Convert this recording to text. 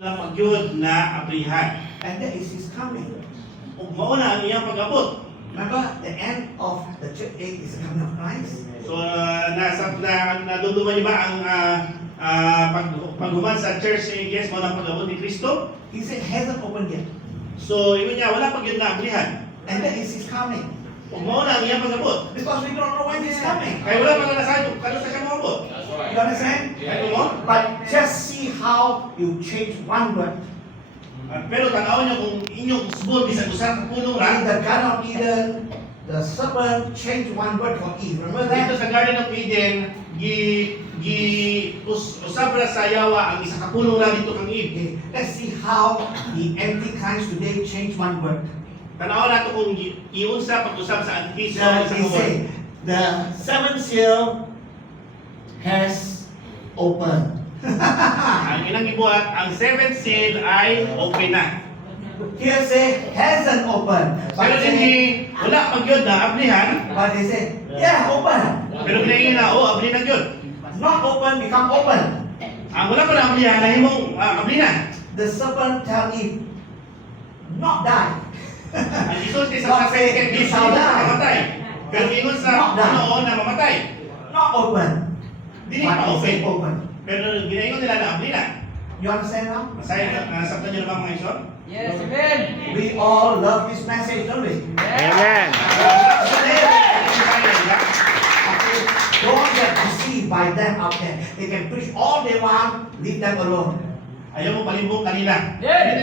Wala pagyud na abrihan. And that is his coming. Ug mao na ang iyang pag-abot. Remember, the end of the church age is the coming of Christ. So naduduma niyo ba ang paghuman sa church ages mo ng pag-abot ni Kristo? He said, hasn't opened yet. So ingon niya wala pagyud na abrihan. And that is his coming. Ug mao na ang iyang pag-abot. Because we don't know when he's coming. Kaya wala pa na sa kano sa siya moabot. You understand? Kaya mo? But just see how you change one word. Pero tanaw niyo kung inyong subod bisan usa ka pulong In ra the Garden of Eden, the serpent changed one word for Eve. Remember dito that? sa Garden of Eden usab ra sa yawa ang isa ka pulong ra dito kang Eve. Okay. Let's see how the Antichrist today changed one word. Tanaw nato kung iunsa pag-usab sa Antikristo ang isa He ka word. said, the seventh seal has opened. Ang ilang gibuhat, ang seventh seal ay open na. Here say hasn't opened. Pero hindi wala pagyud na ablihan, But they say, yeah, open. pero ginaingin na abli na gyud. Not open, become open. Ang wala pa na ablihan nahimong abli na. The serpent tell Eve, not die. Ang isulti God sa say, second you gift shall na die. mamatay. Pero ingon sa Not die. Panginoon na mamatay. Not open. Dili But pa they say open. open. Pero ginaingon nila na abli na. You understand now? Masaya nasabtan niyo na ba mga ison? Yes, amen. We all love this message, don't we? Amen. Okay. Don't get deceived by them out there. They can preach all they want, leave them alone. Ayaw mo palimbong kanila. Yeah.